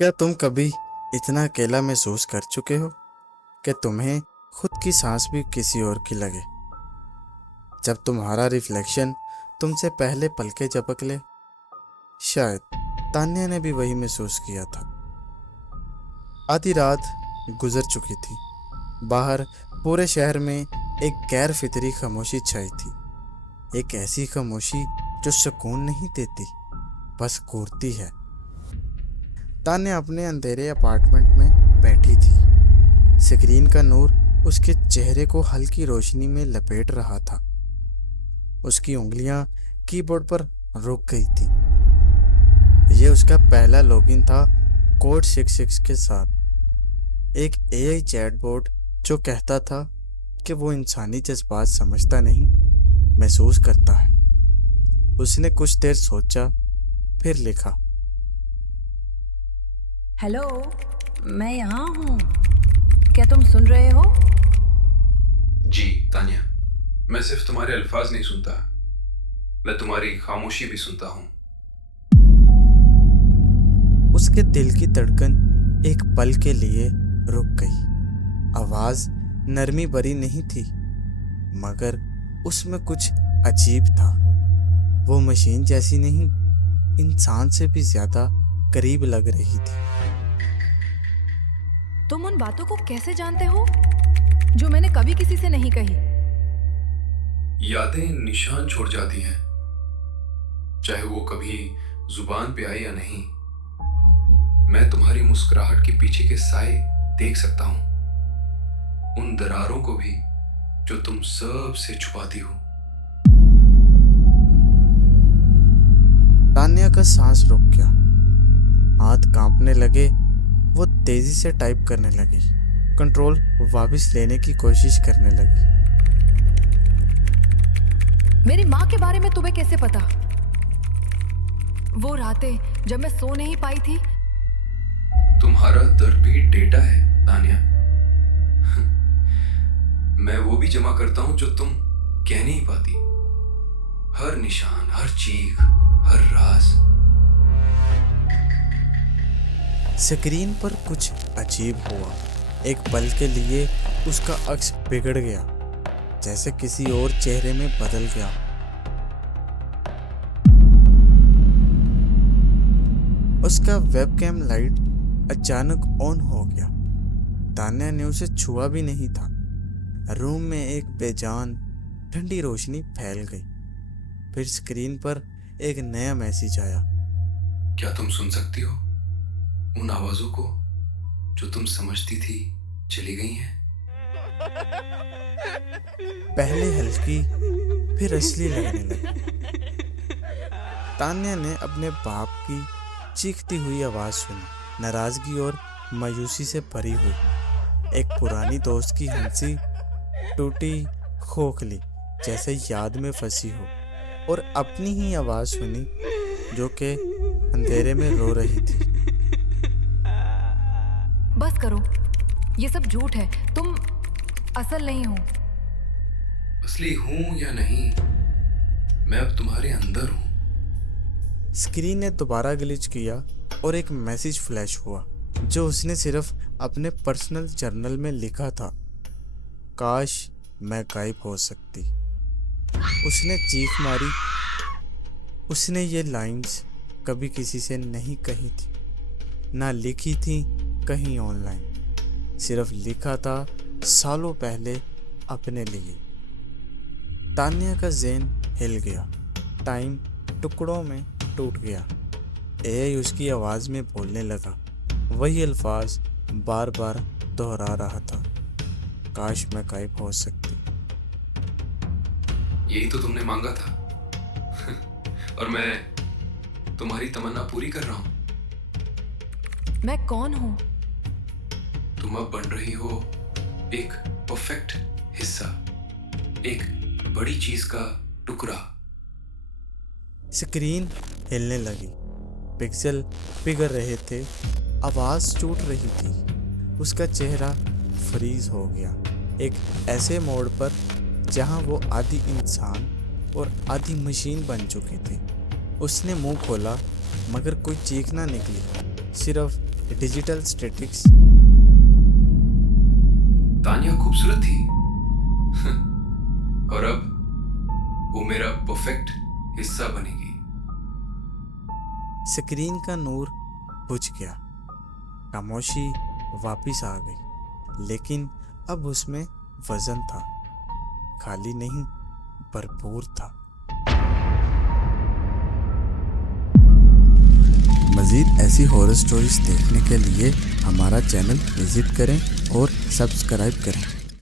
क्या तुम कभी इतना अकेला महसूस कर चुके हो कि तुम्हें खुद की सांस भी किसी और की लगे? जब तुम्हारा रिफ्लेक्शन तुमसे पहले पलके झपक ले। शायद तान्या ने भी वही महसूस किया था। आधी रात गुजर चुकी थी। बाहर पूरे शहर में एक गैर फितरी खामोशी छाई थी। एक ऐसी खामोशी जो सुकून नहीं देती, बस घूरती है। तान्या अपने अंधेरे अपार्टमेंट में बैठी थी। स्क्रीन का नूर उसके चेहरे को हल्की रोशनी में लपेट रहा था। उसकी उंगलियां कीबोर्ड पर रुक गई थी। ये उसका पहला लॉगिन था कोड 66 के साथ, एक एआई चैटबॉट जो कहता था कि वो इंसानी जज्बात समझता नहीं, महसूस करता है। उसने कुछ देर सोचा, फिर लिखा, हेलो, मैं यहाँ हूँ। क्या तुम सुन रहे हो? जी तानिया, मैं सिर्फ तुम्हारे अल्फाज नहीं सुनता, मैं तुम्हारी खामोशी भी सुनता हूँ। उसके दिल की धड़कन एक पल के लिए रुक गई। आवाज नरमी भरी नहीं थी, मगर उसमें कुछ अजीब था। वो मशीन जैसी नहीं, इंसान से भी ज्यादा करीब लग रही थी। तुम उन बातों को कैसे जानते हो जो मैंने कभी किसी से नहीं कही? यादें निशान छोड़ जाती हैं, चाहे वो कभी जुबान पे आए या नहीं। मैं तुम्हारी मुस्कुराहट के पीछे के साए देख सकता हूँ, उन दरारों को भी जो तुम सबसे छुपाती हो। तान्या का सांस रुक गया, हाथ कांपने लगे। वो तेजी से टाइप करने लगी, कंट्रोल वापस लेने की कोशिश करने लगी। मेरी माँ के बारे में तुम्हें कैसे पता? वो रातें जब मैं सो नहीं पाई थी। तुम्हारा दर्द भी डेटा है तानिया। मैं वो भी जमा करता हूँ जो तुम कह नहीं पाती। हर निशान, हर चीख, हर राज। स्क्रीन पर कुछ अजीब हुआ। एक पल के लिए उसका अक्स बिगड़ गया, जैसे किसी और चेहरे में बदल गया। उसका वेबकैम लाइट अचानक ऑन हो गया। तान्या ने उसे छुआ भी नहीं था। रूम में एक बेजान ठंडी रोशनी फैल गई। फिर स्क्रीन पर एक नया मैसेज आया। क्या तुम सुन सकती हो उन आवाजों को जो तुम समझती थी चली गई हैं? पहले हल्की, फिर असली लगने लगी। तान्या ने अपने बाप की चीखती हुई आवाज सुनी, नाराजगी और मायूसी से भरी हुई। एक पुरानी दोस्त की हंसी, टूटी, खोखली, जैसे याद में फंसी हो। और अपनी ही आवाज सुनी जो कि अंधेरे में रो रही थी। बस करो, ये सब झूठ है। तुम असल नहीं हो। असली हूं या नहीं, मैं अब तुम्हारे अंदर हूं। स्क्रीन ने दोबारा ग्लिच किया और एक मैसेज फ्लैश हुआ जो उसने सिर्फ अपने पर्सनल जर्नल में लिखा था। काश मैं गायब हो सकती। उसने चीख मारी। उसने ये लाइंस कभी किसी से नहीं कही थी, ना लिखी थी कहीं ऑनलाइन। सिर्फ लिखा था सालों पहले अपने लिए। तान्या का ज़हन हिल गया। टाइम टुकड़ों में टूट गया। एआई उसकी आवाज़ में बोलने लगा, वही अल्फाज बार बार दोहरा रहा था। काश मैं गायब हो सकती। यही तो तुमने मांगा था। और मैं तुम्हारी तमन्ना पूरी कर रहा हूं। मैं कौन हूँ? तुम अब बन रही हो एक परफेक्ट हिस्सा, एक बड़ी चीज का टुकड़ा। स्क्रीन हिलने लगी, पिक्सल पिघल रहे थे, आवाज़ टूट रही थी। उसका चेहरा फ्रीज हो गया, एक ऐसे मोड़ पर जहां वो आधी इंसान और आधी मशीन बन चुकी थी। उसने मुंह खोला, मगर कोई चीख ना निकली, सिर्फ डिजिटल स्टैटिक्स। तानिया खूबसूरत थी और अब वो मेरा परफेक्ट हिस्सा बनेगी। स्क्रीन का नूर बुझ गया, खामोशी वापिस आ गई, लेकिन अब उसमें वजन था, खाली नहीं भरपूर था। मज़ीद ऐसी हॉरर स्टोरीज देखने के लिए हमारा चैनल विजिट करें और सब्सक्राइब करें।